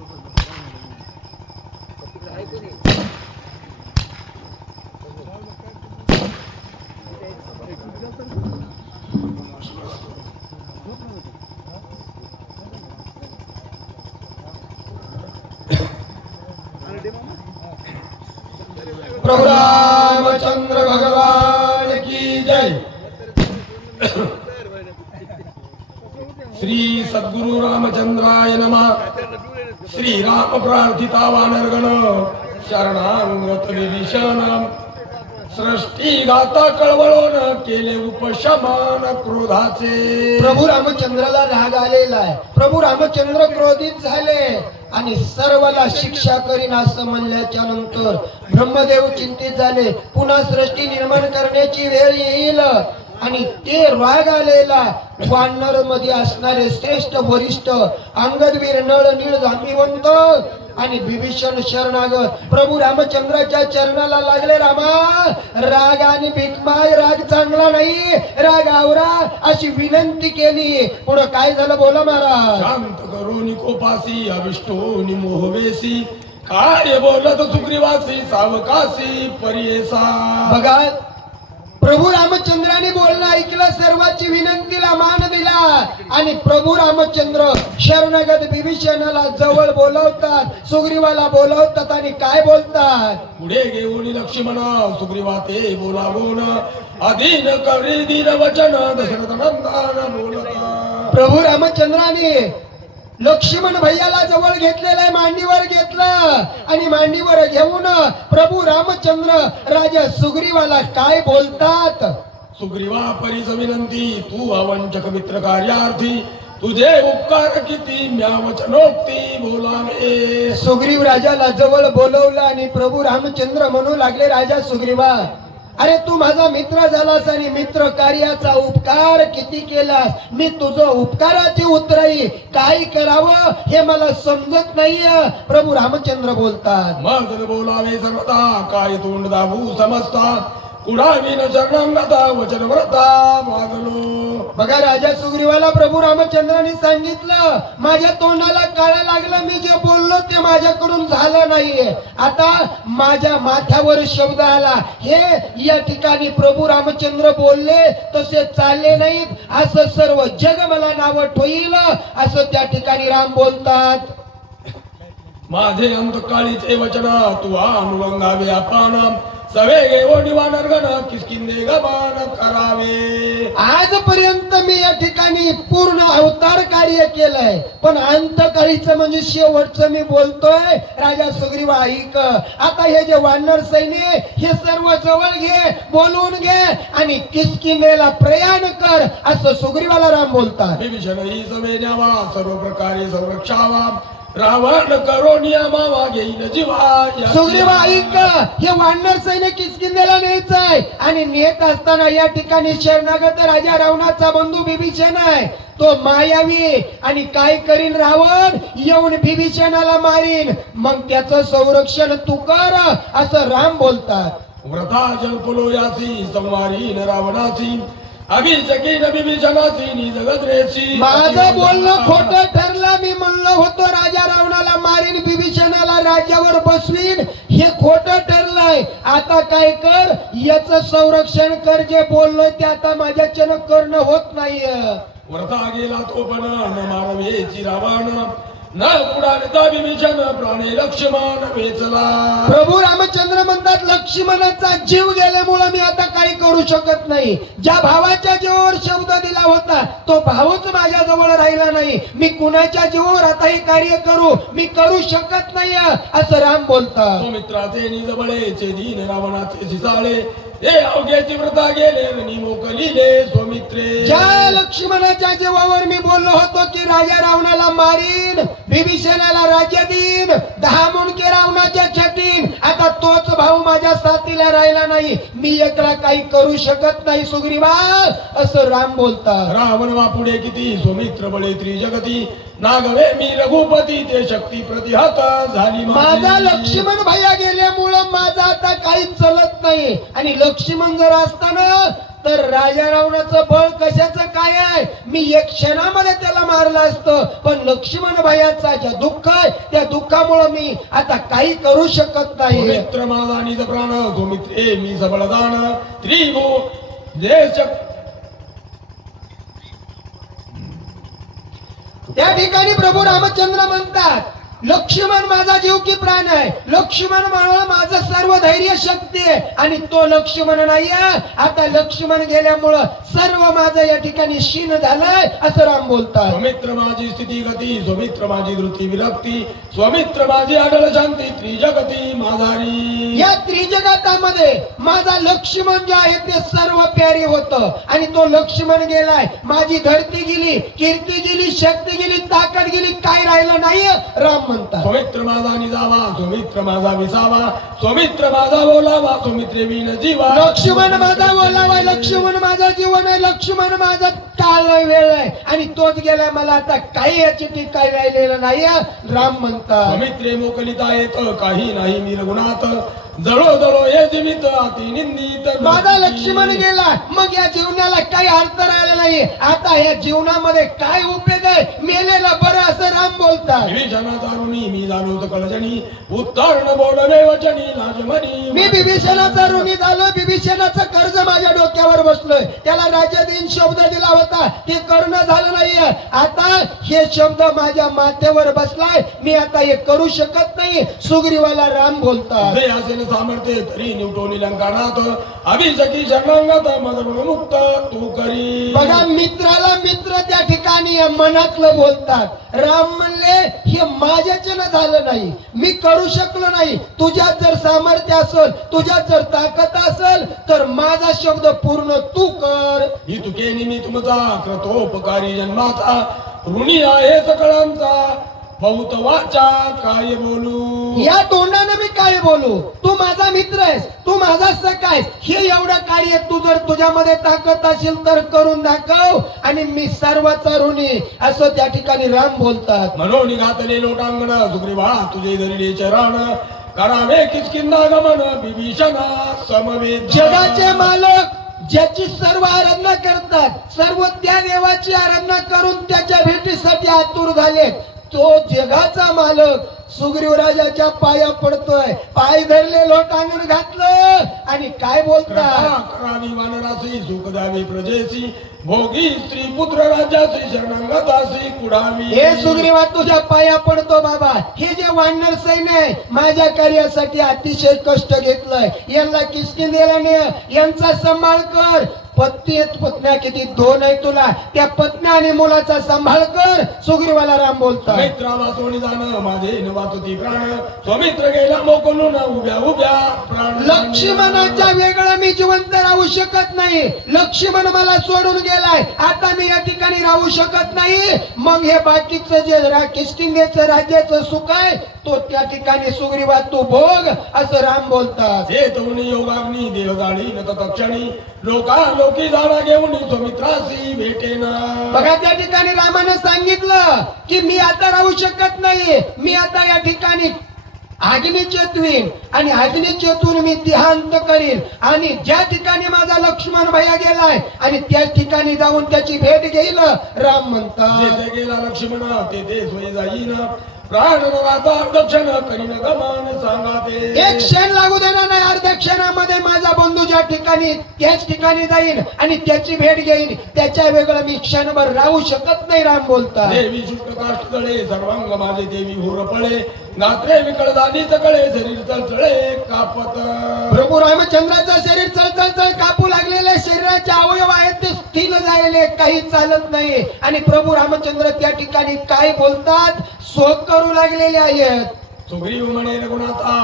प्रभु रामचंद्र भगवान की जय। श्री सद्गुरु रामचंद्राय नमः। श्री राम प्रार्थिता वानरगण शरणागत विभीषण सृष्टी गाता कळवळून केले उपशमन क्रोधाचे। प्रभू रामचंद्राला राग आलेला आहे। प्रभू रामचंद्र क्रोधित झाले आणि सर्वाला शिक्षा करीन असं म्हणल्याच्या नंतर ब्रह्मदेव चिंतित झाले। पुन्हा सृष्टी निर्माण करण्याची वेळ येईल आणि ते राग आलेला वानर मध्ये असणारे श्रेष्ठ वरिष्ठ अंगदवीर नळ नीळ जांबीवंत आणि विभीषण शरणागत प्रभू रामचंद्राच्या चरणाला लागले। रामा, राग आणि भीकमाग राग चांगला नाही, राग आवरा अशी विनंती केली। पुढे काय झालं बोला महाराज। शांत करून कोपासी अविष्टोनी मोहवेसी काय बोलत सुग्रीवासी सावकासी परियेसा। बघा, प्रभू रामचंद्राने बोलणं ऐकलं, सर्वांची विनंतीला मान दिला आणि प्रभू रामचंद्र शरणागत विभीषणाला जवळ बोलवतात, सुग्रीवाला बोलवतात आणि काय बोलतात। पुढे घेऊन लक्ष्मण सुग्रीवा ते बोलावून अधीन करी दीन वचन दशरथ नंदन बोलता। प्रभू रामचंद्राने लक्ष्मण भैयाला जवळ घेतलेलं आहे, मांडीवर घेतलं आणि मांडीवर घेऊन प्रभू रामचंद्र राजा सुग्रीवाला काय बोलतात। सुग्रीवा परीस विनंती तू अवंचक मित्र कार्यार्थी तुझे उपकार किती म्या वचनोक्ती बोलावे। सुग्रीव राजाला जवळ बोलवलं आणि प्रभू रामचंद्र म्हणू लागले, राजा सुग्रीवा, अरे तू माझा मित्र झालास आणि मित्र कार्याचा उपकार किती केलास, मी तुझं उपकाराची उतराई काय करावं हे मला समजत नाहीये। प्रभू रामचंद्र बोलतात, मग बोलावे सर्वदा काय तोंड दाबू समजता कुणाविन चरणांगता वचन व्रता मागलो। बघा, राजा सुग्रीवाला प्रभू रामचंद्राने सांगितलं, माझ्या तोंडाला काळा लागलं, मी जे बोललो ते माझ्याकडून झालं नाहीये, आता माझ्या माथ्यावर शब्द आला, हे या ठिकाणी प्रभू रामचंद्र बोलले तसे चालले नाहीत, असं सर्व जग मला नाव ठेवील असं त्या ठिकाणी राम बोलतात। माझे अंतकाळीचे वचन तू अनुलंगावे आपण सवे घेऊन वानरगण किसकिंदे गमन करावे। आजपर्यंत मी या ठिकाणी पूर्ण अवतार कार्य केलंय, पण अंतकाळीचं म्हणजे शेवटचं मी बोलतोय। राजा सुग्रीवा ऐक, आता हे जे वानर सैन्य हे सर्व जवळ घे, बोलवून घे आणि किसकिंदेला प्रयाण कर असं सुग्रीवाला राम बोलतात। विभीषण ही सवे न्यावा सर्व प्रकारे संरक्षावा रावण करो नियमावा घेईन जीवा। सुग्रीवा ऐक, हे वानर सैन्य किसकिंदेला न्यायचंय आणि नेत असताना या ठिकाणी शरणागत राजा रावणाचा बंधू विभीषण आहे, तो मायावी आणि काय करीन रावण, येऊन विभीषणाला मारीन, मग त्याचं संरक्षण तू कर असं राम बोलतात। व्रता जल्पलो यासी संवारीन रावणासी अभिषेकीन विभीषणासी निज गद्रेसी। माझं बोलणं खोटं ठरलं, मी म्हणलो होतो राजा रावणाला मारीन, विभीषणाला राज्यावर बसवीन, हे खोटं ठरलंय। आता काय कर, याचं संरक्षण कर, जे बोललोय ते आता माझ्याच्यानं करणं होत नाहीये। व्रता गेला तो पण न मानवेची रावण न पुढानता विभीषण प्राणे लक्ष्मण वेचला। प्रभू रामचंद्र म्हणतात, लक्ष्मणाचा जीव गेल्यामुळे मी आता काही करू शकत नाही, ज्या भावाच्या जीवावर शब्द दिला होता तो भावच माझ्या जवळ राहिला नाही, मी कुणाच्या जीवावर आता हे कार्य करू, मी करू शकत नाही असं राम बोलतात। मित्राचे निजबळेचे दीन रावणाचे सिसाळे हे अवघ्याची व्रता गेले मोकलीले स्वमित्रे। ज्या लक्ष्मणाच्या जीवावर मी बोललो होतो की राजा रावणाला मारीन, विभीषणाला राज्य देईन, 10 मुंडके रावणाच्या छटीन, आता तोच भाऊ माझ्या साथीला राहिला नाही, मी एकला काही करू शकत नाही सुग्रीवा असं राम बोलतात। रावण वा पुढे किती स्वमित्र बळे त्रिजगती नागवे मी रघुपती ते शक्ती प्रतिहत झाली। माझा लक्ष्मण भैया गेल्यामुळं माझा आता काही चलत नाही आणि लक्ष्मण जर असताना तर राजा रावणाचं बळ कशाचं काय आहे, मी एक क्षणामध्ये त्याला मारलं असतं, पण लक्ष्मण भैयाचा ज्या दुःख आहे त्या दुःखामुळे मी आता काही करू शकत नाही. मित्र माझा निज प्राण जो मित्रे मी सबळदान त्रिभु देश. त्या ठिकाणी प्रभू रामचंद्र म्हणतात, लक्ष्मण माझा जीव की प्राण आहे, लक्ष्मण माझं सर्व धैर्य शक्ती आहे. आणि तो लक्ष्मण नाहीये, आता लक्ष्मण गेल्यामुळं सर्व माझं या ठिकाणी क्षीण झालंय असं राम बोलतात. स्वमित्र माझी स्थिती गती स्वमित्र माझी धृती विरक्ती स्वमित्र माझी आढळ शांती त्रिजगती माझारी. या त्रिजगतामध्ये माझा लक्ष्मण जे आहे ते सर्व प्यारी होतं आणि तो लक्ष्मण गेलाय. माझी धरती गेली, कीर्ती गेली, शक्ती गेली, ताकद गेली, काय राहिलं नाही राम म्हणतात. स्वमित्र माझा निजावा स्वमित्र माझा विसावा स्वमित्र माझा बोलावा स्वमित्रे विन जीवा. लक्ष्मण माझा बोलावा, लक्ष्मण माझा जीवन आहे, लक्ष्मण माझा काल वेळ आहे आणि तोच गेलाय. मला आता काही याची काही राहिलेलं नाही राम म्हणतात. स्वमित्रे मोकलिता येत काही नाही निर्गुणात जळो जळो हे जीवित अति निंदित. माझा लक्ष्मण गेला, मग या जीवनाला काही अर्थ राहिला नाही. आता या जीवनामध्ये काय उपयोग आहे, मेलेला बरं असं राम बोलतात. विभीषणाचा ऋणी मी झालो कळजनी उत्तर न बोलणे वचनी नाजमनी. मी विभीषणाचा ऋणी झालो, विभीषणाचं कर्ज माझ्या डोक्यावर बसलोय. त्याला राज्याधीन शब्द दिला होता, ते करणं झालं नाहीये. आता हे शब्द माझ्या माथ्यावर बसलाय, मी आता हे करू शकत नाही सुग्रीवाला राम बोलतात. जे असेल सामर्थ्य तरी निवटोनी लंकानाथ अभिषकी शरणांगत मदरुण मुक्त तू करी. बघा, मित्राला मित्र त्या ठिकाणी मनातलं बोलतात. राम म्हणले हे माझ्याच्यानं झालं नाही, मी करू शकलो नाही. तुझ्यात जर सामर्थ्य असेल, तुझ्यात जर ताकद असेल तर माझा शब्द पूर्ण तू कर. ही तुके निमी तुमचा कृतोपकारी जन्माचा ऋणी आहे सकळांचा बहुत वाचा काय बोलू. या तोंडाने मी काय बोलू, तू माझा मित्र आहेस, तू माझा सखा आहेस. हे एवढं कार्य तू जर तुझ्यामध्ये ताकद असेल तर करून दाखव आणि मी सर्वाचा ऋणी असं त्या ठिकाणी राम बोलतात. म्हणून घातले लोटांगण सुग्रीवा तुझे धरिले चरण करावे किचकिंदा गमन विभीषणा समवेत. जगाचे मालक ज्याची सर्व आराधना करतात, सर्व त्या देवाची आराधना करून त्याच्या भेटीसाठी आतुर झालेत, तो जगाचा मालक सुग्रीव राजाच्या पाया पडतोय. पाय धरले, लोटांगण घातलं आणि काय बोलतात, करावी वानरासी सुख द्यावी प्रजेसी भोगी स्त्री पुत्र राज्यासी शरणांगतासी कुडावी. हे सुग्रीवा तुझ्या पाया पडतो बाबा. हे जे वानर सैन्य आहे माझ्या कार्यासाठी अतिशय कष्ट घेतलंय, यांना किष्किंधेला ने, यांचा सांभाळ कर. पत्न्या किती दोन आहे तुला, त्या पत्न्या आणि मुलाचा सांभाळ कर सुग्रीवाला राम बोलतात. मित्राला सोडी जाणं माझे न वाचती प्राण स्वमित्र गेला मोकलून उभ्या उभ्या प्राण. लक्ष्मणाच्या वेगळं मी जिवंत राहू शकत नाही. लक्ष्मण मला सोडून गेलाय, आता मी या ठिकाणी राहू शकत नाही. मग हे बाकीचं जे किष्किंधेचं राज्याचं सुख आहे तो त्या ठिकाणी सुग्रीवा तू भोग असं राम बोलतात. हे तरुणी योगाग्नी देह जाळी न तक्षणी लोका लोकी जाणा घेऊन स्वमित्रासी भेटेना. बघा, त्या ठिकाणी रामानं सांगितलं की मी आता राहू शकत नाही, मी आता या ठिकाणी अग्नी चेतवीन आणि अग्नी चेतून मी देहांत करीन. आणि ज्या ठिकाणी माझा लक्ष्मण भैया गेलाय आणि त्या ठिकाणी जाऊन त्याची भेट घेईल राम म्हणतात. जेथे गेला लक्ष्मण तेथे सोय जाईन प्राण न राहता दक्षिण करीन गमन सांगा ते. एक क्षण लागू देणार नाही, अर्ध्या क्षणामध्ये माझा बंधू ज्या ठिकाणी त्याच ठिकाणी जाईन आणि त्याची भेट घेईन. त्याच्या वेगळं मी क्षणभर राहू शकत नाही राम बोलतात. देवी शुक्ल काष्ट जळे सर्वांग माझे देवी होर पळे गात्रे विकळ झाली सकळे शरीर चळचळे कापत. प्रभू रामचंद्राचं शरीर चळचळ कापू लागलेले शरीराचे अवयव आहेत ते स्थिर झालेले, काही चालत नाही. आणि प्रभू रामचंद्र त्या ठिकाणी काय बोलतात, शोक करू लागलेले आहेत. सुग्रीव म्हणे रघुनाथा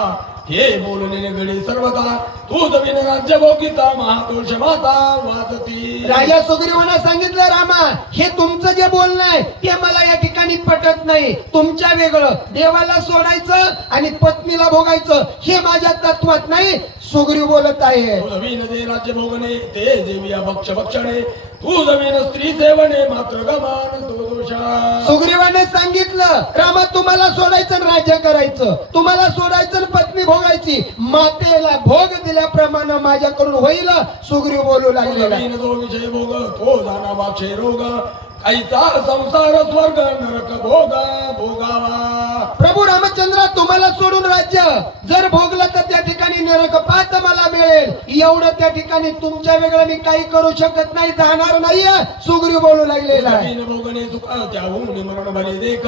हे बोलणे गडे सर्वता तू जमीन राज्य भोगिता महातोष माता वाजती. राजा सुग्रीवानं सांगितलं, रामा हे तुमचं जे बोलणं आहे ते मला या ठिकाणी पटत नाही. तुमच्या वेगळं देवाला सोडायचं आणि पत्नीला भोगायचं हे माझ्या तत्वात नाही. सुग्रीव बोलत आहे, तू जमीन जे राज्य भोगणे ते जेविया भक्ष भक्षणे तू जमीन स्त्री सेवणे मात्र गमान तो दोषा. सुग्रीवाने सांगितलं, रामा तुम्हाला सोडायचं आणि राज्य करायचं, तुम्हाला सोडायचं आणि पत्नी भोगायची, मातेला भोग दिल्याप्रमाणे माझ्याकडून होईल. सुग्रीव बोलू लागलेला. नवीन जो विषय भोग तो जाना वाक्षे रोग, आईचा संसार स्वर्ग नरक भोग भोगावा. प्रभू रामचंद्र तुम्हाला सोडून राज्य जर भोगलं तर त्या ठिकाणी नरक पात मला मिळेल. एवढं त्या ठिकाणी तुमच्या वेगळं मी काही करू शकत नाही, जाणार नाही. सुग्रीव बोलू लागलेला आहे. नवीन भोगणे सुख त्याहून मरण भले देख,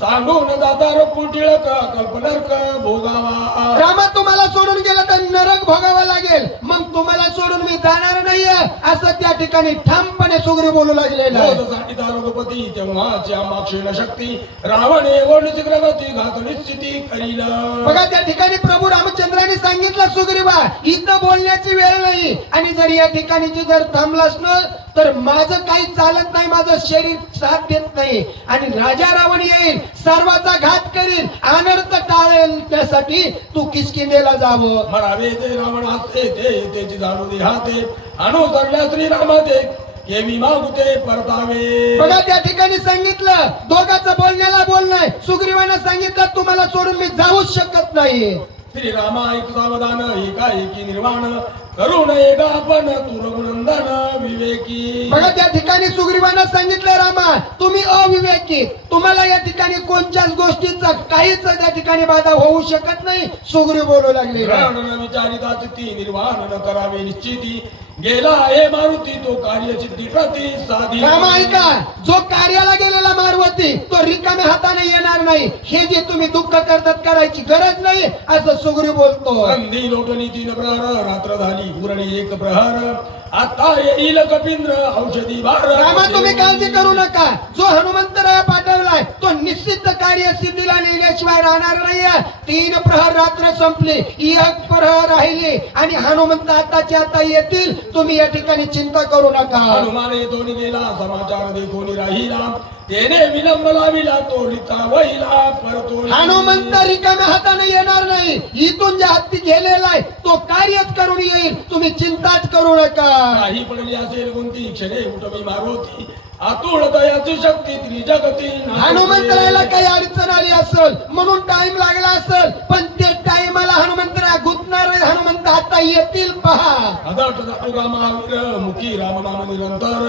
सांगून जातार कुटिळक कल्पनर्क भोगावा. रामा तुम्हाला सोडून गेलं तर नरक भोगावा लागेल, मग तुम्हाला सोडून मी जाणार नाही असं त्या ठिकाणी ठामपणे सुग्रीव बोलू लागलेला आहे. रघुपती तेव्हाची आमाक्षीण शक्ती, रावणे ओढीची प्रगती घात निश्चिती करील. बघा त्या ठिकाणी प्रभू रामचंद्राने सांगितलं, सुग्रीवा इथं बोलण्याची वेळ नाही, आणि जर या ठिकाणी जर थांबलास ना तर माझं काही चालत नाही, माझं शरीर साथ देत नाही, आणि राजा रावण येईल, सर्वाचा घात करील, अनर्थ टाळण्यासाठी तू किष्किंधेला जावं. मरावे ते रावण हाते ते त्याची जाणू दे हाते, अनुसरल्या श्रीरामाते केवी मागुते परतावे. बघा त्या ठिकाणी सांगितलं, दोघांचं बोलण्याला बोलणं. सुग्रीवानं सांगितलं तुम्हाला सोडून मी जाऊच शकत नाही. श्रीरामा ऐक सावधान एकाएकी निर्वाण, करू नये गा आपण तू रघुनंदन विवेकी. बघा त्या ठिकाणी सुग्रीवानं सांगितलं, रामा तुम्ही अविवेकी, तुम्हाला या ठिकाणी कोणत्याच गोष्टीचा काहीच त्या ठिकाणी बाधा होऊ शकत नाही. सुग्रीव बोलू लागले. प्राण न विचारिता चित्ती निर्वाण न करावे निश्चिती, गेला आहे मारुती तो कार्य सिद्धी प्रति साधी. रामा ऐका, जो कार्याला गेलेला मारुती तो रिकाम्या हाताने येणार नाही. हे जे तुम्ही दुःख करतात करायची गरज नाही असं सुग्रीव बोलतो. संधी लोटली 3 प्रहर, रात्र झाली उरणी 1 प्रहर, आता येईल कपिंद्र औषधी भार. रामा तुम्ही काळजी करू नका, जो हनुमंतराया पाठवलाय तो निश्चित कार्य सिद्धीला नेल्याशिवाय राहणार नाहीये. 3 प्रहर रात्र संपली, 1 प्रहर राहिली, आणि हनुमंत आताच्या आता येतील. तुम्ही या ठिकाणी चिंता करू नका. हनुमान येथून गेला, समाचार देखून राहिला, तेने विलंब लाविला तो रिता वहिला परतो. हनुमंत रिकाम्या हाताने येणार नाही, इथून जे हत्ती गेलेला आहे तो कार्यच करून येईल. तुम्ही चिंताच करू नका. काही पडली असेल कोणती क्षणे उठवी मारुती, आतुळ दयाची शक्ती त्रिजगती. हनुमंतरायाला काही अडचण आली असेल म्हणून टाइम लागला असेल, पण ते टाइमला हनुमंतराया गुंतणार नाही. हनुमंत आता येतील पहा. अदट जातुका महावीर मुखी रामनाम निरंतर,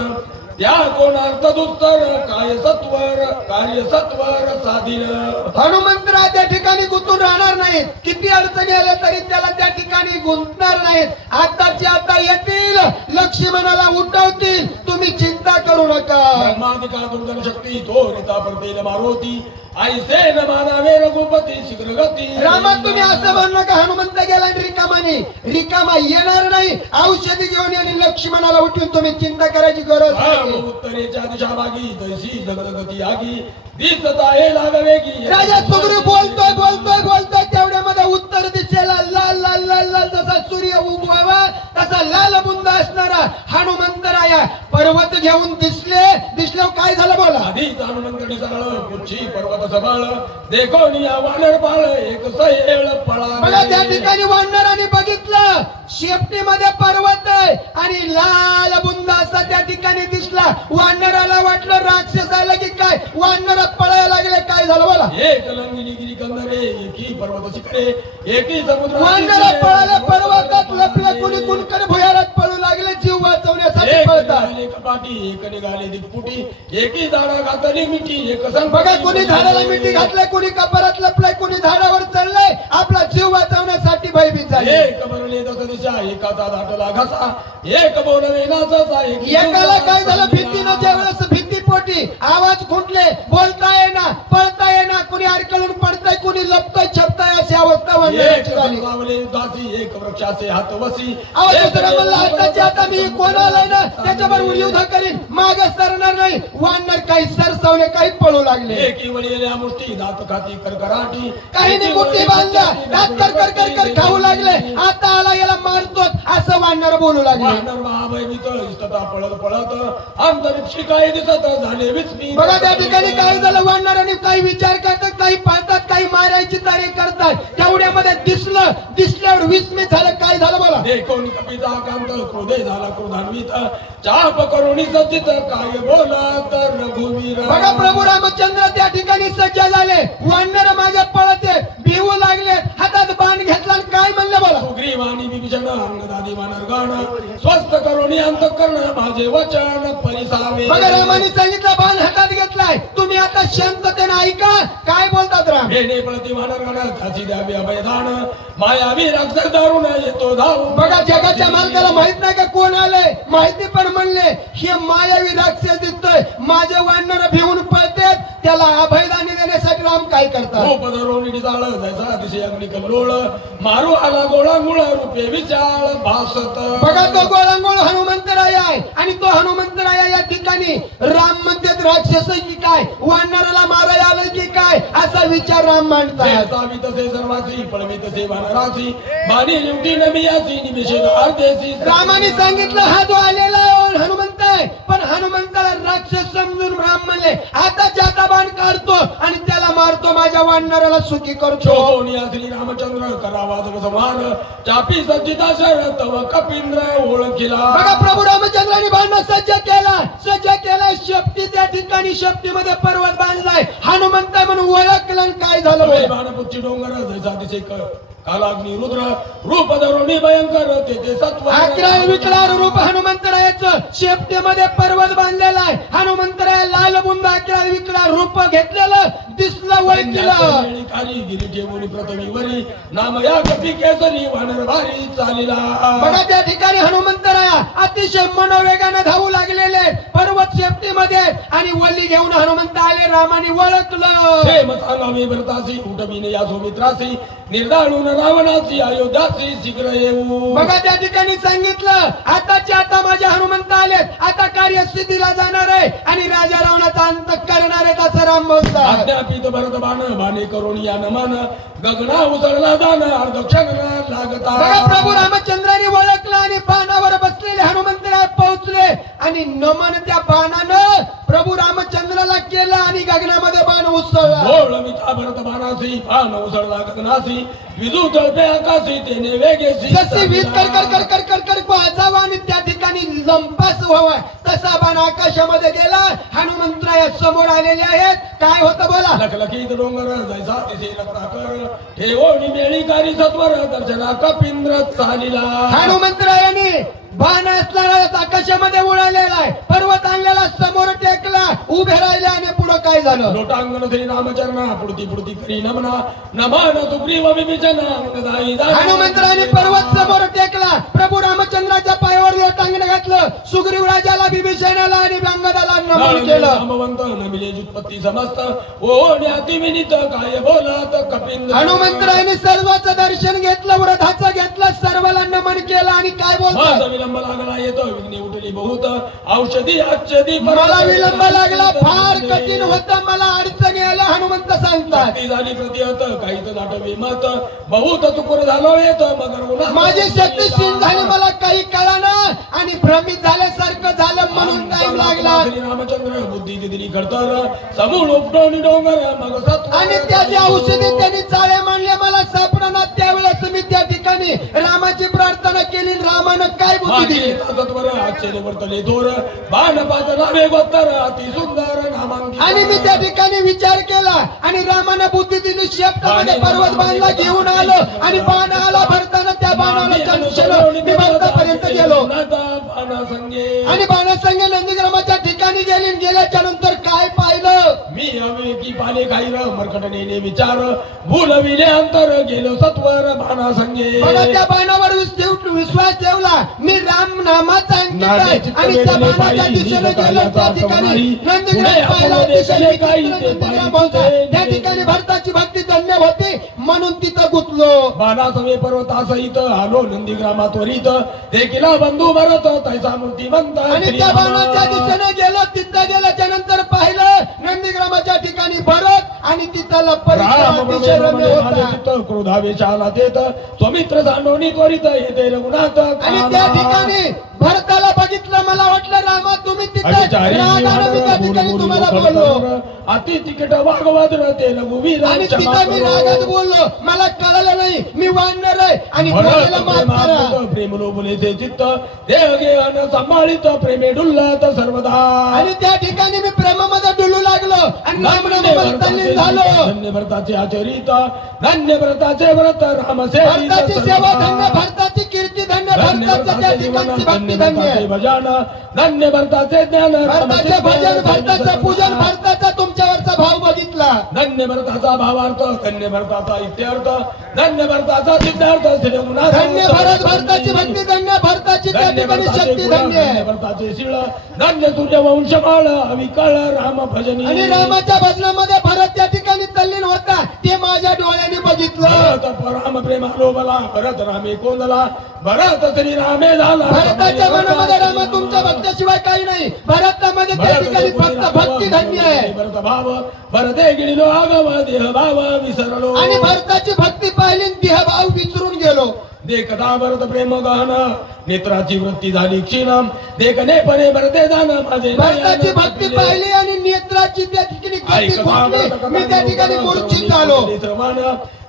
त्या कोणार्थ दुस्तर काय सत्वर कार्य सत्वर साधिल. हनुमंतराय त्या ठिकाणी गुंतून राहणार नाहीत, किती अडचणी आल्या तरी त्याला त्या ठिकाणी गुंतणार नाहीत. आताची आता येतील, लक्ष्मणाला उठवतील. तुम्ही चिंता करू नका. ब्रह्मादिका दुर्गण शक्ती तो रिता परतेल मारुती, ऐसे न मानावे रघुपती शीघ्र गती. रामा तुम्ही असं म्हणू नका हनुमंत गेला आणि रिकामाने, रिकामा येणार नाही. औषधी घेऊन आणि लक्ष्मणाला उठून तुम्ही चिंता करायची गरज नाही. उत्तरेच्या दिशा मागी तैसी जगदगती आगी, दिसत आहे लागवेगी. राजा सुग्रीव बोलतोय बोलतोय बोलतोय, तेवढ्यामध्ये उत्तर दिशेला लाल लाल लाल लाल जसा सूर्य उगवावा तसा लाल बुंद असणारा हनुमंतराया पर्वत घेऊन दिसल्यावर काय झालं बोला. आधीच हनुमंत सरळ पुच्छी पर्वत सबळ, देखो निया वानर बाळ एक सैळ पळा. बघा त्या ठिकाणी वानराने बघितलं, शेपटीमध्ये पर्वत आहे आणि लाल बुंद असा त्या ठिकाणी दिसला. वानराला वाटलं राक्षस आला की काय, वानर पळायला लागले. काय झालं बोला. एक लंगिनी गिरी कंदरे, एकी पर्वत शिखरे, एकी समुद्र. वानर पळाले, पर्वतात लपले, कुणी कुणकडे भुयारात पळू लागले, जीव वाचवण्यासाठी पळतात. कपाटी एक निघाले दिगपुटी, एकी झाडा घातली मिठी एक संग. बघा कोणी झाडाला मिठी घातलंय, कोणी कपारात लपलंय, कोणी झाडावर चढलंय, आपला जीव वाचवण्यासाठी भयभीत झाले. एक बरले दस दिशा, एकाचा दाटला घसा, एक बोलवे नाचाचा, एकाला काय झालं, भीतीनं ज्यावेळेस भीतीपोटी आवाज खुंटले, बोलता येईना, पळता येईना, कुणी अडकलून पडतंय, कुणी लपतंय छपतंय, अशी अवस्था वानराची झाली. दासी एक वृक्षाचे हात वसी, आवाज दुसरा म्हणला, आताच्या आता मी कोणाला ना त्याच्याबरोबर युद्ध करीन, मागे सरणार नाही. वानर काही सरसावले, काही पळू लागले. एकी वळलेल्या मुष्टी दात खाती करकराटी, काहींनी मुठी बांधल्या, दात कर कर कर कर खाऊ लागले. आता आला याला मारतो असं वानर बोलू लागले. वानर महाभयभीत इस्तता पळत पळत, अंतरिक्षी काही दिसत झाले विस्मी. बघा त्या ठिकाणी काय झालं, वानरांनी काही विचार करतात, काही पाळतात, काही मारायची तयारी करतात. तेवढ्यामध्ये दिसल्यावर विस्मित झालं. काय झालं बोला. देखून कपिता कांत क्रोधे झाला क्रोधान्वित, चाप करुणी सचित काय बोला तर रघुवीर. बघा प्रभू राम रामचंद्र त्या ठिकाणी सज्ज झाले. वानर माझ्या पळते भिवू लागले. हातात बाण घेतला आणि काय म्हणलं बोला. सुग्रीवानी विभीषण अंगदादी वानरगण स्वस्त करुणी अंतःकरण माझे वचन परिसावे. बघा रामाने सांगितलं बाण हातात घेतलाय, तुम्ही आता शांततेने ऐका काय बोलतात राम. भेणे प्रति वानरगण त्याची द्यावी अभयदान मायावी राक्षस दारुण येतो धाव. बघा जगाच्या मालकाला माहित नाही का कोण आलंय, माहिती पण म्हणले हे मायावी राक्षस दिसतोय. माझे वानर भिवून पळतेत, त्याला अभयदानी देण्यासाठी राम काय करतात. रूप धरून डिजाळ जैसा अतिशय अग्नी कल्लोळ मारू आला गोळांगुळ रूपे विशाळ भासत. बघा तो गोळांगोळ हनुमंतराय आहे आणि तो हनुमंतराय या ठिकाणी राम म्हणतात राक्षस की काय, वानराला मारायला आलं की काय असा विचार राम मांडतात. सावी तसे सर्वाची पळवी तसे वानराची बाणी निवटी नमियाची निमिषेध अर्धेसी. रामाने सांगितलं हा जो आलेला आहे हनुमंत आहे, पण हनुमंताला राक्षस समजून राम म्हणले आता जाता बाण काढतो आणि त्याला मारतो, माझ्या वानराला सुखी करतो. शोभोनी असली रामचंद्र करावा जग संहार चापी सज्जिता शरत व कपिंद्र ओळखिला. बघा प्रभू रामचंद्राने बाण सज्ज केला शेपटी त्या ठिकाणी शेपटीमध्ये पर्वत बांधलाय. हनुमंत म्हणून ओळखलं आणि काय झालं सगळे बोला. बाणपुच्ची डोंगर जैसा दिसे कालाग्नी रुद्र रूप धरुणी भयंकर ते सत्व. अकरा विकराळ रूप हनुमंतरायाचं शेपटीमध्ये पर्वत बांधलेला आहे. हनुमंतराया लाल बुंद अकरा विकराळ रूप घेतलेलं दिसलं ओळखीला. खाली गिरी ठेवून प्रथमीवरी नाम या कपी केसरी वानर भारी चालिला. बघा त्या ठिकाणी हनुमंतराया अतिशय मनोवेगाने धावू लागलेले पर्वत शेपटीमध्ये आणि वल्ली घेऊन हनुमंत आले. रामाने ओळखलं. प्रेम सांगावे भरतासी उठविणे या सौमित्रासी निर्दाळून रावणाची अयोध्याची शीघ्र येऊ. बघा त्या ठिकाणी सांगितलं आताच्या आता माझे हनुमंत आलेत, आता कार्यसिद्धीला जाणार आहे आणि राजा रावणाचा अंत करणार आहेत असं राम बोलतात. अज्ञापित भरत बाण बाणे करून या नमान गगना उसळला जाण अर्धक्षण लागता. बघा प्रभू रामचंद्राने ओळखलं आणि बाणावर बसलेले हनुमंतराय पोहोचले आणि नमन त्या बाणानं प्रभू रामचंद्राला केलं आणि गगनामध्ये बाण उसळला. गोळ मिता भरत बाणासी बाण उसळला गगनासी विजू तळपे आकाशी तेने वेगेसी. जशी वीज कर वाजावा आणि त्या ठिकाणी लंपास व्हावा तसा बाण आकाशामध्ये गेला. हनुमंतराय समोर आलेले आहेत. काय होतं बोला. लखलखीत डोंगर जैसा तिसे रत्नाकर ठेवोनी मेळी कारी सत्वर दर्शना कपिंद्र चालिला. हनुमंतरायाने बाण असलेला आकाशामध्ये उडालेला आहे. पर्वत आणलेला समोर टेकला, उभे राहिले आणि पुढे काय झालं. लोटांगण श्री रामचरणा पुढती पुढती करी नमना नमान सुग्रीव विभीषण अंगदाई दाई. हनुमंतराने पर्वत समोर टेकला, प्रभू रामचंद्राच्या पायावर लोटांगण घातलं. सुग्रीव राजाला विभीषणाला आणि अंगदाला नमन केलं. रामवंत नमिले जुत्पत्ती समस्त ओढ्याती विनीत काय बोलत कपिंद्र. हनुमंतरायाने सर्वांचं दर्शन घेतलं, व्रताचं घेतलं, सर्वाला नमन केलं आणि काय बोलतात. विलंब लागला येतो विघ्ने उठली बहुत औषधी औषधी मला विलंब लागला, फार कठीण होतं, मला अडचण यायला हनुमंत सांगतात. शक्ती झाली प्रतिहत काहीच नाटवे मत बहुत चुकुर झालो येत मगर माझी शक्ती क्षीण झाली, मला काही कळालं आणि भ्रमित झाल्यासारखं झालं म्हणून टाइम लागला. रामचंद्र बुद्धी दिली खडतर समूळ उपटवणी डोंगर मग सत्व. आणि त्याची औषधी त्यांनी चाळे मांडले, मला सापडणार. त्यावेळेस मी त्या ठिकाणी रामाची प्रार्थना केली. रामानं काय बुद्धी दिली. सत्वर आश्चर्य वर्तले थोर बाण पात नावे गोत्तर अति सुंदर नामांकित. आणि मी त्या ठिकाणी विचार केला आणि रामानं बुद्धी दिली. शेपटामध्ये पर्वत बांधला, घेऊन आलो आणि बाण आला भरताना त्या बाणाला चंचल मी भारतापर्यंत गेलो आणि बाणासंगे नंदीग्रामाच्या ठिकाणी गेल्याच्या नंतर काय पाहिलं. मी हवे की पाले खाईर मरकटनेने विचार भूलविले अंतर गेलो सत्वर बाणासंगे. बघा त्या बाणावर विश्वास ठेवला. मी राम नामाचा अंकित आहे आणि त्या बाणाच्या दिशेने गेलो. त्या ठिकाणी नंदीग्राम पाहिला, दिशेने नंदीग्राम होता. त्या ठिकाणी भरताची भक्ती धन्य होती म्हणून तिथं गुंतलो. बाणासवे पर्वतासहित आलो नंदीग्रामात त्वरित देखीला बंधू भरत तैसा मूर्तिवंत. आणि त्या बाणाच्या दिशेने गेलो. तिथं गेल्याच्या नंतर पाहिलं नंदीग्रामाच्या ठिकाणी भरत आणि तिथला परिसर रम्य होता. क्रोधावेशाला देत स्वमित्र सांडोनी त्वरित येते रघुनाथ. आणि त्या ठिकाणी भरताला बघितलं, मला वाटलं रामा तुम्ही तिथे रागानं मी त्या ठिकाणी तुम्हाला बोललो अति तिकीट वागवत ते रघुवीर. आणि तिथं मी रागात बोललो, मला कळलं नाही मी वानर आहे आणि बोलायला माफ करा. प्रेम लोभले ते चित्त देव घेऊन सांभाळित प्रेमे डुल्लात सर्वदा. आणि त्या ठिकाणी मी प्रेमामध्ये डुलू लागलो आणि रामनाम म्हणताना झालं. धन्य भरताचे आचरित धन्य भरताचे व्रत रामसे भरताची सेवा धन्य, भरताची कीर्ती धन्य, भरताचं त्या ठिकाणची भक्ती धन्य, भजन धन्य भरताचे ज्ञान भरताचे भजन, भरताचं पूजन, भरताचा तुमच्यावरचा भाव बघितला. धन्य भरताचा भावार्थ धन्य भरताचा इत्यार्थ धन्य भरताचा सिद्धार्थ श्री रघुनाथ धन्य भरत, भरताची भक्ती धन्य, भरताची त्या ठिकाणी शक्ती धन्य, धन्य भरताचे शिळ धन्य सूर्यवंशमाळ अविकळ राम भजनी. आणि रामाच्या भजनामध्ये भरत त्या ठिकाणी तल्लीन होता, ते माझ्या डोळ्याने बघितलं. भरत राम प्रेमालो मला भरत रामे कोंदला भरत श्री रामे झाला. भरताच्या मनामध्ये रामा तुमच्या भक्ताशिवाय काही नाही. भरतामध्ये त्या ठिकाणी फक्त भक्ती धन्य आहे. भरत भाव भरते गिळलो आगव देह भाव विसरलो. आणि भरताची भक्ती पाहिली, देहभाव विसरून गेलो. देखता भरत प्रेम गहन नेत्राची वृत्ती झाली क्षीण देखणे पणे भरते जाण माझे. भरताची भक्ती पाहिली आणि नेत्राची त्या ठिकाणी गती फुटली. मी त्या ठिकाणी मूर्छित झालो.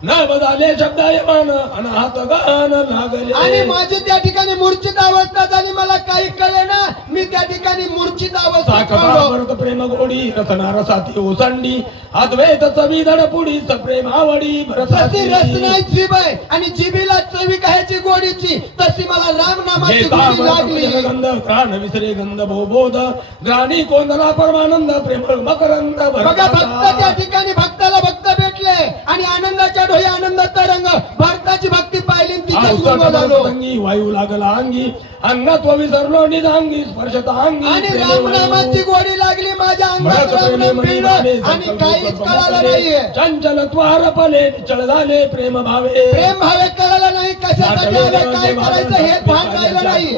न बजाले शब्दायमान अनाहत गान लागले. आणि माझी त्या ठिकाणी मूर्छित अवस्था झाली. मला काही कळे ना, मी त्या ठिकाणी मूर्छित अवस्थेत पडलो. भरत प्रेम गोडी रसना रसाती ओसंडी अद्वैत चवी धडपुडी सप्रेम आवडी तशी रसनाई जीभ आहे आणि जिभेला चवी कायची गोडीची, तशी मला राम नामाची गोडी लागली. गंध प्राण विसरे गंध भोबोध ग्राणी कोंदला परमानंद प्रेम मकरंद. बघा भक्त त्या ठिकाणी भक्ताला भक्त भेटले आणि आनंदाच्या डोळे आनंद तरंग. भरताची भक्ती पाहिली, तिथे झालो. वायू लागला अंगी अंगात विसरलो निजांगी स्पर्शता अंगी. आणि रामनामाची गोडी लागली माझ्या अंगात. रामनाम फिरलं आणि काहीच कळालं नाहीये. चंचलत्वार पले चळ झाले प्रेम भावे. प्रेम भावे कळालं नाही, कशासाठी आलं, काय करायचं हे भान राहिलं नाही.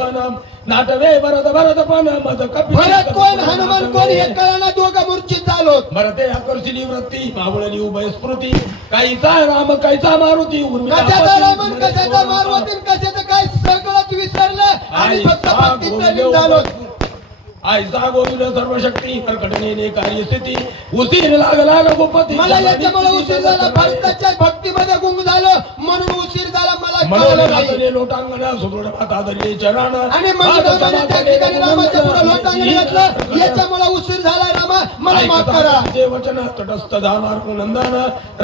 नाटवे भरत भरत पण मज कपी भरत कोण हनुमान कोण हे कळाना, दोघं मूर्छित झालो. भरते आकर्षिली वृत्ती मावळली उभय स्मृती काहीचा राम काहीचा मारुती. कशाचा रामन कशाचा मारुती कशाचं काय सगळंच विसरलं आणि फक्त भक्तीत तल्लीन झालो. आयसा गोविंद सर्वशक्ती प्रकटनेने कार्यस्थिती उशीर लागला रघुपती. मला याच्यामुळे उशीर झाला. भरताच्या भक्तीमध्ये गुंग झालं म्हणून उशीर झाला. मला कळलं नाही. लोटांगण सुदृढ माता धरले चरण आणि मनोरमाने त्या ठिकाणी रामाच्या पुढे लोटांगण घातलं. याच्यामुळे उशीर झाला. रामा मला माफ करा. ते वचन तटस्थ झाला नंदन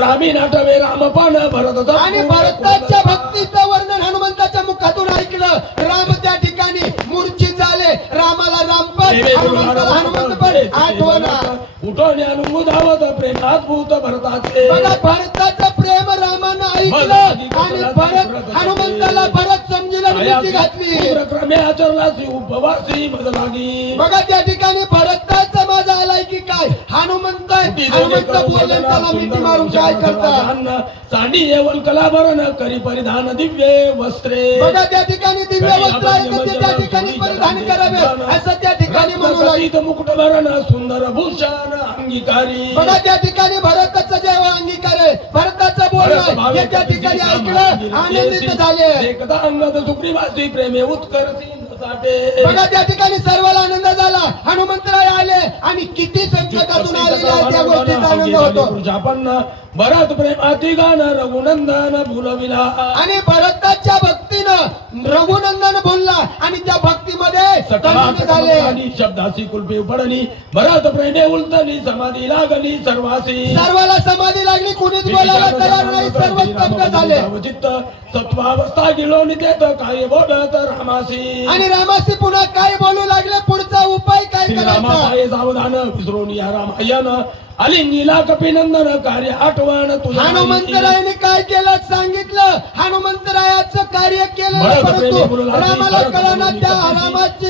रामी नाटवे रामपान भरत. आणि भरताच्या भक्तीचं वर्णन हनुमंताच्या मुखातून ऐकलं. राम त्या ठिकाणी मूर्छित झाले. रामाला रामपद हनुमंताला हनुमंतपद आठवणा. उठवणे अनुधावत प्रेमात भूत भरताचे. बघा भरताचं प्रेम रामानं ऐकलं आणि भरत हनुमंताला भरत समजीला नीती घातली. क्रमे आचरणासी उपवासी मज लागी. बघा त्या ठिकाणी भरताचा माझा आलाय की काय. हनुमंत बोलले त्याला मिठी मारून काय करतात. चांदी येवल कलाभरण करी परिधान दिव्य वस्त्रे. बघा त्या ठिकाणी दिव्य वस्त्र आहे ते त्या ठिकाणी परिधान करावे असं त्या ठिकाणी म्हणू लागले. मुकुट भरण सुंदर भूषण अंगीकारी. बघा त्या ठिकाणी भरताचं जेव्हा अंगीकार आहे, भरताचं बोलणं हे त्या ठिकाणी ऐकलं आनंदित झाले. एकदा अंगद सुग्रीवासी प्रेमे उत्कर्षी साठे. बघा त्या ठिकाणी सर्वाला आनंद झाला. हनुमंतराय आले आणि किती संकटातून आलेले त्या गोष्टीचा आनंद होतो. भरत प्रेमाती गान रघुनंदन भुलविला. आणि भरताच्या भक्तीनं रघुनंदन बोलला आणि त्या भक्तीमध्ये तल्लीन झाले. शब्दासी कुल्पी पडली भरत प्रेमे उलटली समाधी लागली सर्वासी. सर्वाला समाधी लागली. कुणीच बोलायला तयार नाही. सर्व स्तब्ध झाले. चित्त सत्वावस्था गिळवली देत काय बोलत रामासी. आणि रामासी पुन्हा काय बोलू लागले. पुढचा उपाय काय करायचा. रामाय सावधान विसरून या रामायण अलिंगीला कपिनंदन कार्य आठवण तुझा. हनुमंतरायाने काय केलं सांगितलं. हनुमंतरायाचं कार्य केलं परंतु रामाला कळना. त्या रामाची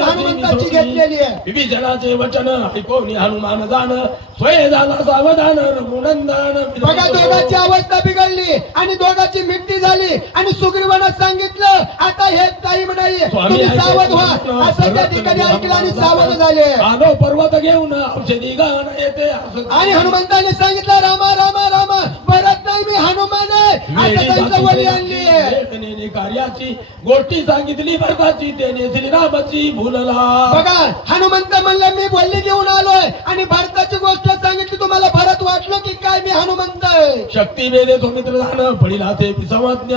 हनुमंताची घेतलेली आहे. विभीषणाचे वचन ऐकून हनुमान जाण स्वय झाला सावधान रघुनंदन. बघा दोघांची अवस्था बिघडली आणि दोघांची मिट्टी झाली. आणि सुग्रीवानं सांगितलं आता हे टाईम नाही, तुम्ही सावध व्हा असं त्या ठिकाणी ऐकलं आणि सावध झाले. आलो पर्वत घेऊन औषधी गाण येते. आणि हनुमंताने सांगितलं रामा रामा रामा परत नाही मी हनुमान आहे असं त्यांचं वली आणली आहे. कार्याची गोष्टी सांगितली भरताची त्याने श्रीरामाची भूलला. बघा हनुमंत म्हणले मी वल्ली घेऊन आलोय आणि भरताची गोष्ट सांगितली तुम्हाला भरत वाट वाटलं की काय मी हनुमंत आहे. शक्ती वेदे सुमित्र जाण फळीलाचे पिसमज्ञ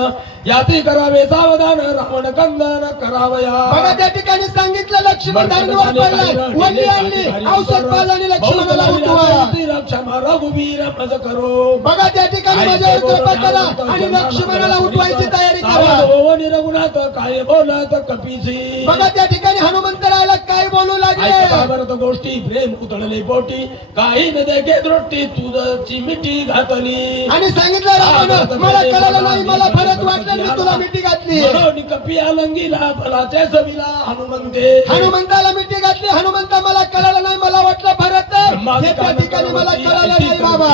याचे करावे सावधान रावण कंदन करावया. बघा त्या ठिकाणी सांगितलं लक्ष्मण धारणीवर पडलाय, वल्ली आणली, औषध पाजाने लक्ष्मणाला उठवा. क्षमा रघुवीर मज करो. बघा त्या ठिकाणी माझ्यावर कृपा करा आणि लक्ष्मणाला उठवायची तयारी करा. रघुनाथ काय बोलत कपीसी. बघा त्या ठिकाणी हनुमंतरायला काय बोलू लागले. भरत गोष्टी प्रेम उतळले पोटी काही न देखे दृष्टी तुझची मिठी घातली. आणि सांगितलं रावण मला कळलं नाही, मला भरत वाटलं मी तुला मिठी घातली. म्हणून कपी अलंगीला बलाच्या सविला हनुमंते. हनुमंताला मिठी घातली. हनुमंत मला कळलं नाही, मला वाटलं भरत हे त्या ठिकाणी मला कळलं नाही बाबा.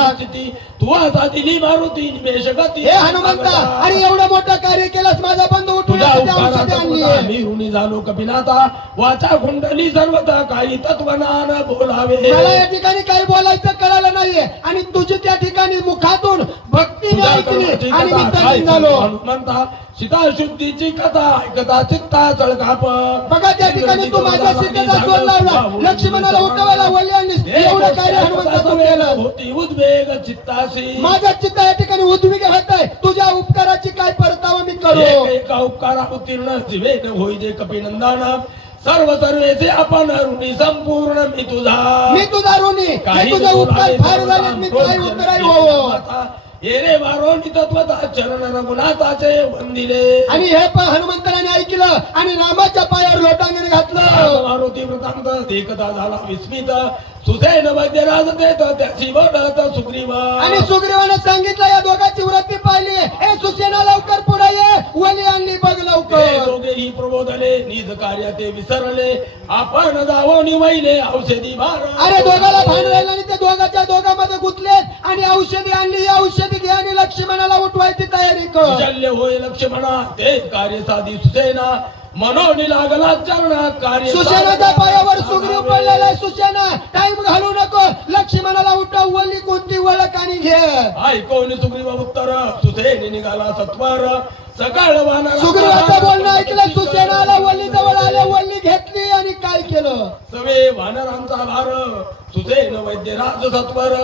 तू असा दिली मारुती निमेष गती. हे हनुमंता आणि एवढं मोठं कार्य केलंस, माझा बंधू उठून औषधी आणली. मी ऋणी झालो कपिनाथा वाचा कुंडली सर्वता काही तत्वज्ञान बोलावे. मला या ठिकाणी काही बोलायचं कळालं नाहीये आणि तुझी त्या ठिकाणी मुखातून भक्तीने ऐकली आणि मी तल्लीन झालो. हनुमंता सीता शुद्धीची कथा ऐकता चित्ता चळकाप. बघा त्या ठिकाणी तू माझ्या सीतेचा शोध लावला, लक्ष्मणाला उठवायला वल्ली आणलीस. एवढं कार्य हनुमंता तू केलं. होती उद्वेग चित्तासी. माझा चित्त या ठिकाणी उद्विग्न होत आहे. तुझ्या उपकाराची काय परतावा मी करू. एका उपकारा उत्तीर्ण जीवेन होई जे कपिनंदन सर्व सर्वेचे आपण ऋणी संपूर्ण मी तुझा ऋणी. तुझा उपकार फार झाले, मी काय उत्तराई हो. येरे वारोणी तत्वता चरण रघुनाथाचे वंदिले. आणि हे पण हनुमंतराने ऐकलं आणि रामाच्या पायावर लोटांगण घातलं. मारुती वृत्तांत देखता झाला विस्मित सुसेन वैद्य राजतेत त्याची बोलत सुग्रीव. आणि सुग्रीवाने सांगितलं या दोघांची वृत्ती पाहिली. हे सुसेना लवकर पुढे ये, वली आणली बघ लवकर. दोघेही प्रबोधले निज कार्य ते विसरले आपण जावो निवैले औषधी भार. अरे दोघाला भान राहिलं आणि ते दोघांमध्ये गुंतले आणि औषधी आणली. ही औषधी घे आणि लक्ष्मणाला उठवायची तयारी कर. शल्य होय लक्ष्मणा ते कार्य साधी सुसेना मनोनी लागला चरणा कार्य. सुसेनाच्या पायावर सुग्रीव पडलेला आहे. सुसेना टाइम घालू नको, लक्ष्मणाला उठव, वल्ली कोणती वळख आणि घे. ऐकून सुग्रीव उत्तर सुसेने निघाला सत्वर सकाळ वानर. सुग्रीवाचं बोलणं ऐकलं. सुसेनाला वल्ली जवळ आले, वल्ली घेतली आणि काय केलं. सवे वानरांचा भार सुसेन वैद्य राज सत्वर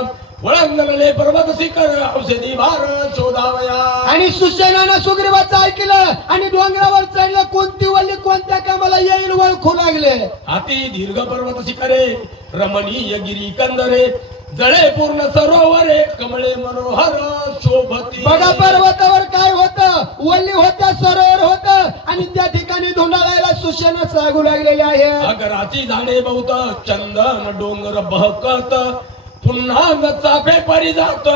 वळंगले पर्वत शिखर औषधी भार शोधावया. आणि सुसेनानं सुग्रीवाचं ऐकलं आणि डोंगरावर चढलं. कोणती वल्ली कोणत्या कामाला येईल वळखू लागले. हाती दीर्घ पर्वत शिखरे रमणीय गिरी कंदरे जळे पूर्ण सरोवरे कमळे मनोहर शोभती. बघा पर्वतावर काय होतं, वल्ली होत्या, सरोवर होतं आणि त्या ठिकाणी धुंडाळायला सुसेना सांगू लागलेले आहे. अगराची झाडे बहुत चंदन डोंगर बहकत पुन्हा चाफे परिजात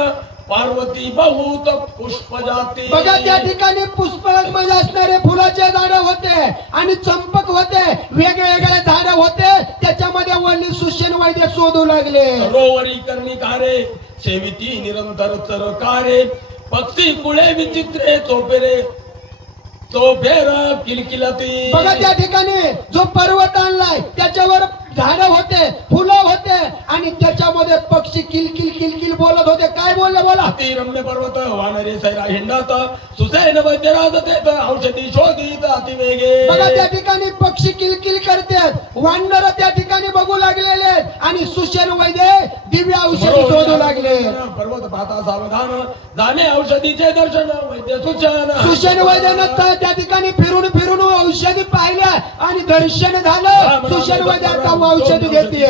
पार्वती बहुत पुष्प जाती. बघा त्या ठिकाणी पुष्पराजमध्ये असणारे फुलाचे झाड होते आणि चंपक होते, वेगवेगळे झाड होते. त्याच्यामध्ये वल्ली सुसेन वैद्य शोधू लागले. सरोवरी कर्णिकारे सेविती निरंतर चरकारे पक्षी कुळे विचित्रे चोपेरे चोफेर किलकिलती. बघा त्या ठिकाणी जो पर्वत आणलाय त्याच्यावर झाड होते, फुलं होते आणि त्याच्यामध्ये पक्षी किलकिल किलकिल बोलत होते. काय बोलले बोला. अति रम्य पर्वत वानरे सैरा हिंडत सुसेन वैद्य राजतेत औषधी शोधित अति वेगे. बघा त्या ठिकाणी पक्षी किलकिल करतात, वानर त्या ठिकाणी बघू लागलेले आहेत आणि सुसेन वैद्य दिव्य औषधी शोधू लागले. पर्वत पाहता सावधान जाणे औषधीचे दर्शन वैद्य सुसेन. सुसेन वैद्यानं त्या ठिकाणी फिरून फिरून औषधी पाहिल्या आणि दर्शन झालं. सुसेन वैद्य आता औषधी घेते.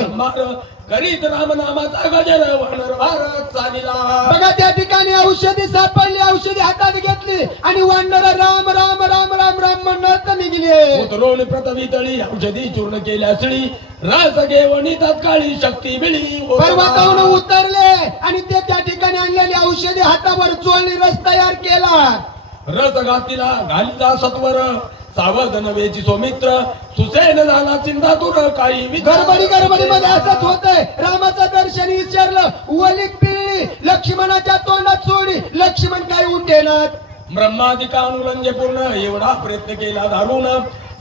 करीत राम नामाचा गजर वानर भारत चालिला. बघा त्या ठिकाणी औषधी सापडली, औषधी हातात घेतली आणि वानर राम राम राम राम राम म्हणत निघले. उतरून प्रथमी तळी औषधी चूर्ण केल्या सळी रस घेवणी तत्काळी शक्ती मिळी. पर्वतावरून उतरले आणि ते त्या ठिकाणी आणलेली औषधी हातावर चोळली, रस तयार केला. रस घातीला घालिला सत्वर सावध नवेची सौमित्र सुसेन झाला चिंतातुर काही गडबडीमध्ये असंच होतंय. रामाचं दर्शन विचारलं, वली पिळली, लक्ष्मणाच्या तोंडात सोडी, लक्ष्मण काय उठेनात. ब्रह्मादिका अनुलंजे पूर्ण एवढा प्रयत्न केला दारुण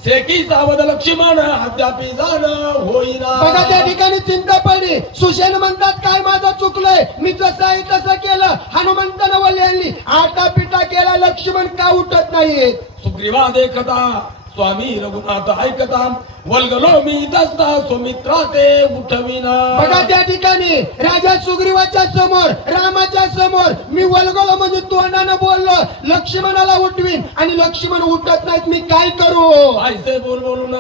सेकी सावध लक्ष्मण अद्यापि जाण होईना. बघा त्या ठिकाणी चिंता पडली. सुसेन म्हणतात काय माझं चुकलंय, मी जसं आहे तसं केलं. हनुमंतानं वल्ली आणली, आटा पिटा केला, लक्ष्मण का उठत नाहीत. सुग्रीवा देखता स्वामी रघुनाथ ऐकता वल्गलो मी दसता सुमित्रा ते उठविना. बघा त्या ठिकाणी राजा सुग्रीवाच्या समोर रामाच्या समोर मी वल्गलो म्हणजे तोंडानं बोललो लक्ष्मणाला उठवीन आणि लक्ष्मण उठत नाहीत मी काय करू. ऐसे बोल बोलून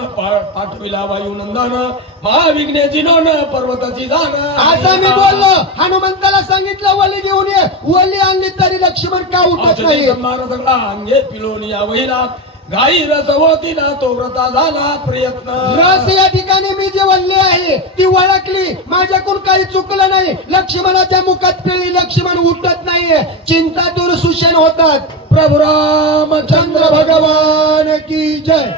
पाठविला वायू नंदन महाविघ्नेची नोन पर्वताची जाण. असं मी बोललो हनुमंताला सांगितलं वली घेऊन ये वली आणली तरी लक्ष्मण का उठत नाही. सगळा अंगे पिलोनी या वहिला गाई रस होती ना तो व्रता झाला प्रयत्न. रस या ठिकाणी मी जे वल्ली आहे ती ओळखली माझ्याकडून काही चुकलं नाही लक्ष्मणाच्या मुखात पिळली लक्ष्मण उठत नाहीये चिंता दूर सुषेण होतात. प्रभु रामचंद्र भगवान की जय.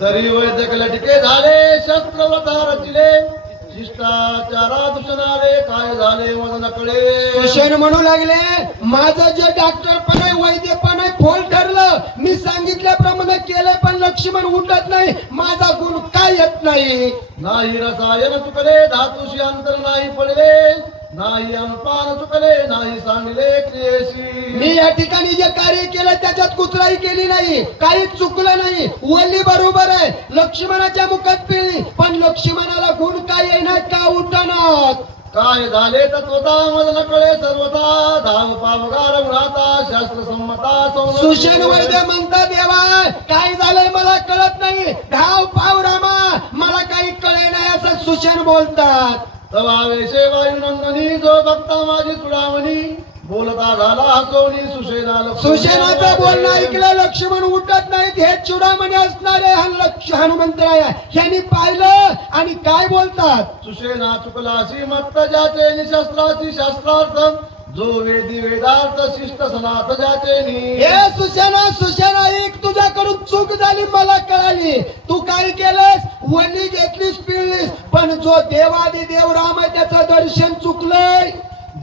तरी वैद्यक लटके झाले शस्त्रवता रचिले शिष्टाचारात आले काय झाले मला नकळे. सुषेण म्हणू लागले माझं जे डॉक्टर पण आहे वैद्य पण आहे फोल ठरलं मी सांगितल्याप्रमाणे केलं पण लक्ष्मण उठत नाही माझा गुण काय येत नाही. नाही रसायन चुकले धातुशी अंतर नाही पडले नाही अनुपान चुकले नाही सांगले क्रियेशी. मी या ठिकाणी जे कार्य केलं त्याच्यात कुचराई केली नाही काहीच चुकलं नाही वल्ली बरोबर आहे लक्ष्मणाच्या मुखात पिळली पण लक्ष्मणाला गुण काय येणार का उठणार. काय झाले तत्वता मला नकळे सर्वता धाव पावगार राहता शास्त्र संमता. सुषेण वैद्य म्हणतात देवा काय झालंय मला कळत नाही धाव पाव रामा मला काही कळे नाही असं सुषेण बोलतात. तवावेशे वायुनंदनी जो भक्ता माझी चुडामणी बोलता झाला हसवणी सुषेणाला. सुषेणाचं बोलणं ऐकलं लक्ष्मण उठत नाहीत हे चुडामणी असणारे हनुमंतराय यांनी पाहिलं आणि काय बोलतात. सुषेणा चुकलाशी मत्त ज्याचे निशस्त्राची शास्त्रार्थ जो वेदी वेदार्थ शिष्ट सनात ज्याचे नी. हे सुषेणा एक तुझ्याकडून चूक झाली मला कळाली तू काय केलंस वली घेतलीस पिळलीस पण जो देवादी देव राम आहे त्याचं दर्शन चुकलंय.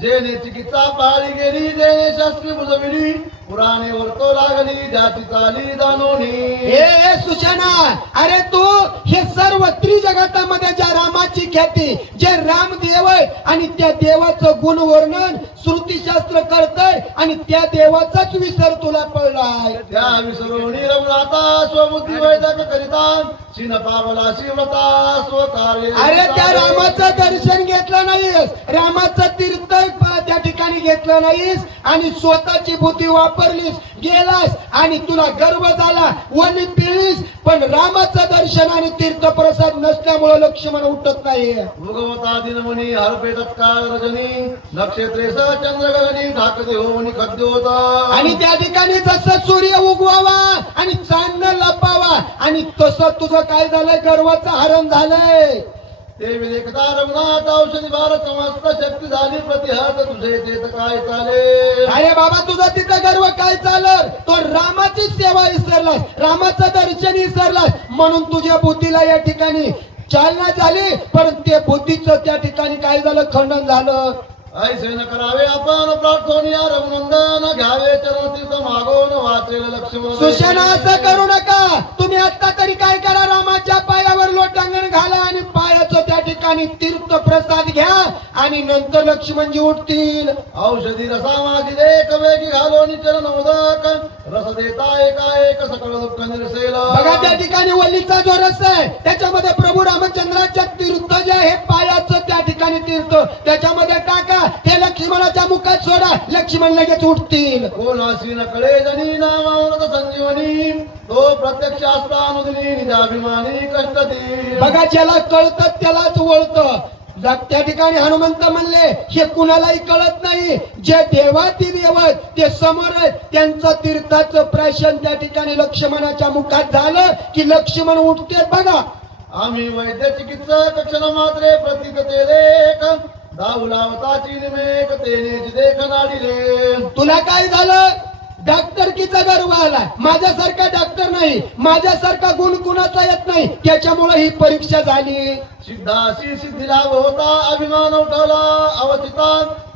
जेने चिकित्सा पाळी गेली जेने शास्त्री बुजविली पुराणे वर्तो लागली जाती चाली दानोनी. हे सुषेणा अरे तू हे सर्व त्रिजगतामध्ये ज्या रामाची ख्याती जे राम देव आहे आणि त्या देवाचं गुणवर्णन श्रुतीशास्त्र करतय आणि त्या देवाचाच विसर तुला पडलाय. त्या विसरोणी रघुनाथा स्वबुद्धी वैदक करिता शिन पावला शिवता स्वकार्य. अरे त्या रामाचं दर्शन घेतलं नाहीस रामाचं तीर्थ त्या ठिकाणी घेतलं नाहीस आणि स्वतःची बुद्धी वापरलीस गेलास आणि तुला गर्व झाला वली पिळलीस पण रामाचं दर्शन आणि तीर्थप्रसाद नसल्यामुळे लक्ष्मण उठत नाही. भगवता दिनमणी हरपे तत्काळ रजनी नक्षत्रे स चंद्र गगनी ढाकते होमनी खद्य होता. आणि त्या ठिकाणी जसं सूर्य उगवावा आणि चांद लपावा आणि तसं तुझं काय झालंय गर्वाचं हरण झालंय. ते विवेकता रघुनाथ औषधी भारत समस्त शक्ती झाली प्रतिहत तुझे तेत काय चाले. अरे बाबा तुझं तिथं गर्व काय चालत तो रामाची सेवा विसरलास रामाचं दर्शन विसरलास म्हणून तुझ्या बुद्धीला या ठिकाणी चालना झाली पण ते बुद्धीचं त्या ठिकाणी काय झालं खंडन झालं. ऐसे न करावे आपण प्रार्थोनिया रघुनंदन घ्यावे चरण तीर्थ मागोन वाचेल लक्ष्मण. सुषेणा असं करू नका तुम्ही आता तरी काय करा रामाच्या पायावर लोटांगण घाला आणि पायाचं त्या ठिकाणी तीर्थ प्रसाद घ्या आणि नंतर लक्ष्मणजी उठतील. औषधी रसा मागिले कवेगी घालो चरण उदक रस देता एका सकळ दुःख निरसेल. बघा त्या ठिकाणी वल्लीचा जो रस आहे त्याच्यामध्ये प्रभू रामचंद्राच्या तीर्थ जे आहे पायाचं त्या ठिकाणी तीर्थ त्याच्यामध्ये टाका ते लक्ष्मणाच्या मुखात सोडा लक्ष्मण लगेच उठतील. कोणाशी न कळे जनी नामामृत संजीवनी तो प्रत्यक्ष असतानुदिनी निजाभिमानी कष्ट देईल. बघा ज्याला कळतं त्यालाच वळतं. त्या ठिकाणी हनुमंत म्हणले हे कुणालाही कळत नाही जे देवाती देव आहेत ते समोर आहेत त्यांचं तीर्थाचं प्राशन त्या ठिकाणी लक्ष्मणाच्या मुखात झालं की लक्ष्मण उठते. बघा आम्ही वैद्य चिकित्सक क्षण मात्रे प्रतीक ते लेख दाऊलावताची निमेक तेनेची देख नाडिले. तुला काय झालं डॉक्टरकीचा गर्व आला माझ्यासारखा डॉक्टर नाही माझ्यासारखा गुण कुणाचा येत नाही त्याच्यामुळे ही परीक्षा झाली. सिद्धाशी सिद्धी लाभ होता अभिमान उठवला अवचिता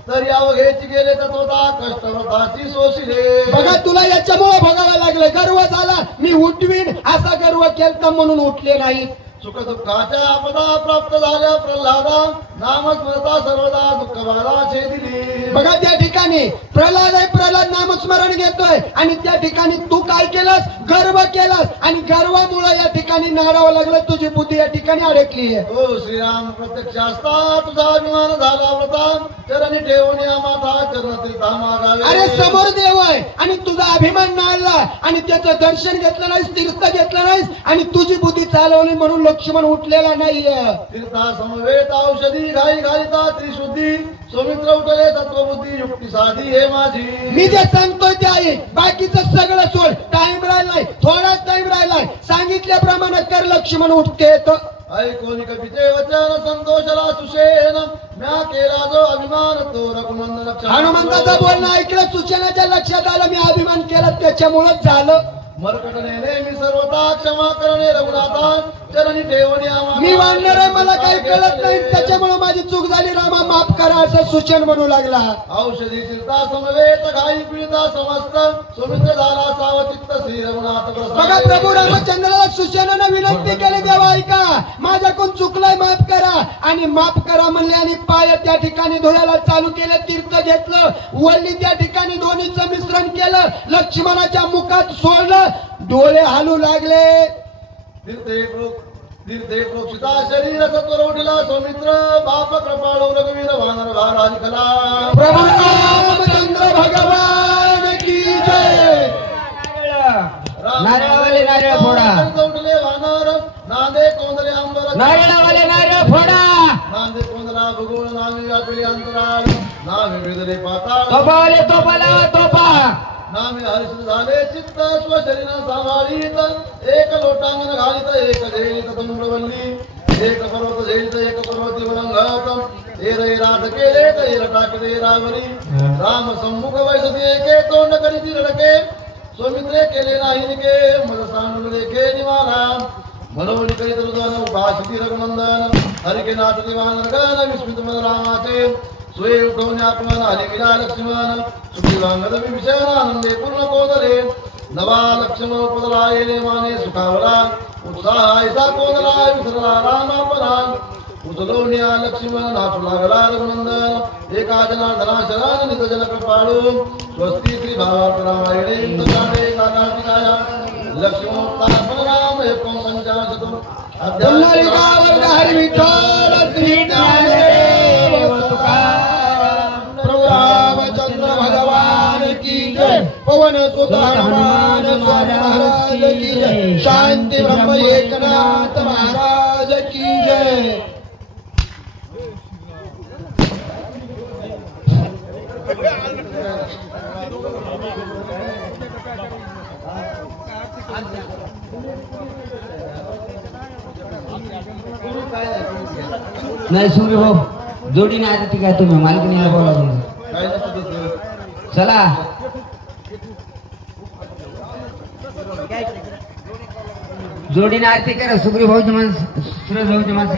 तरी अवघेची गेले तत्वता कष्टव्रताची सोशिले. बघा तुला याच्यामुळे भोगावं लागलं. गर्व झाला मी उठवीन असा गर्व केलता म्हणून उठले नाही. सुख दुःखाच्या आपदा प्राप्त झाल्या प्रल्हादा नामस्मरता सर्वदा दुःख बाधा छेदिली. बघा त्या ठिकाणी प्रल्हाद आहे, प्रल्हाद नामस्मरण घेतोय आणि त्या ठिकाणी तू काय केलंस? गर्व केलास आणि गर्वामुळे या ठिकाणी नाडावं लागलं. तुझी बुद्धी या ठिकाणी अडकली आहे. ओ श्रीराम प्रत्यक्ष असता तुझा अभिमान झाला व्रता चरणी ठेवून या माता चरणातील मागावे. अरे समोर देव आहे आणि तुझा अभिमान नाळला आणि त्याचं दर्शन घेतलं नाहीस, तीर्थ घेतलं नाहीस आणि तुझी बुद्धी चालवली म्हणून लक्ष्मण उठलेला नाहीये. तीर्था समवेत औषधी घाई घालिता त्रिशुद्धी सौमित्र उठले सत्वबुद्धी युक्ती साधी हे माझी. मी जे सांगतोय ते आहे, बाकीचं सगळं सोड. टाइम राहिलाय, थोडा टाइम राहिलाय. सांगितल्याप्रमाणे कर. लक्ष्मण उठते ऐकोनी कवीचे वचन संतोषला सुशेन म्या केला जो अभिमान तो रघुनंदन लक्षण. हनुमंताचं बोलणं ऐकलं, सूचनाच्या लक्षात आलं मी अभिमान केला त्याच्यामुळेच झालं. मरकटने नेहमी सर्वता क्षमा करणे रघुनाथा चरणी ठेवणे मी वाढणार आहे, मला काही कळत नाही त्याच्यामुळे माझी चूक झाली. रामा माफ करा असं सूचन म्हणू लागला. औषधी चिंता समवेत घाई पीडिता समस्त सुमित्र झाला सावचित्त श्री रघुनाथ बघा प्रभू रामचंद्राला सूचनानं विनंती केली, देवा ऐका माझ्याकडून चुकलंय माफ करा. आणि माफ करा म्हणले आणि पाय त्या ठिकाणी धुयाला चालू केलं, तीर्थ घेतलं, वल्ली त्या ठिकाणी दोन्हीचं मिश्रण केलं, लक्ष्मणाच्या मुखात सोडलं, डोळे हालू लागले. तीर्थे प्रोक्षिता शरीर सत्वर उठला सौमित्र बाप कृपाळू रघुवीर वानर महाराज कला. प्रभू रामचंद्र भगवान की जय. नारळावाले नारळ फोडा. उठले वानर नांदे कोंदले अंबर नारळावाले नारळ फोडा. नांदे कोंदला भूगोळ नावे आपली अंतराळ नावे वेदले पाताळ तोपाले तोपाला तोपा. नामे हर्ष झाले चित्त स्वशरीर सांभाळीत एक लोटांगण घालित एक झेलित तंबवल्ली एक पर्वत झेलित एक पर्वती वरंगत एरै रात केले तैर टाकले रावरी राम सम्मुख वैसती एके तोंड करीती रडके सौमित्रे केले नाही निके मज सांडून लेखे निवाला मनोनी करीत रुदन उपासिती रघुनंदन हरिके नाथ दिवान गण विस्मित मन रामाचे सोय उठवणे आपण हरी विला लक्ष्मण सुखी वांगद विभीषण आनंदे पूर्ण कोदले नवा लक्ष्मण उपदला येणे माने सुखावला उत्साह ऐसा कोदला विसरला रामापरा उचलवण्या लक्ष्मण नाचू लागला रघुनंदन एका जनार्दना शरण नित जन कृपाळू स्वस्ती श्री भावार्थ रामायणे इंद्राणे काकार्तिकाया लक्ष्मणोत्तान राम एकोण पंचाशतम पुन्हारी गावर हरी विठ्ठल श्री ज्ञानदेव तुकाराम. प्रभू रामचंद्र भगवान की जय. पवन सुत हनुमान स्वामी महाराज की जय. शांती ब्रह्म एकनाथ महाराज की जय. नाही सूर्य भाऊ जोडीने आता ती काय तुम्ही मालकीनीला बोला काय नसतं चला. जोडीने आरती करा. सुग्रीव भाऊची माणसं, सुरेश भाऊची माणसं.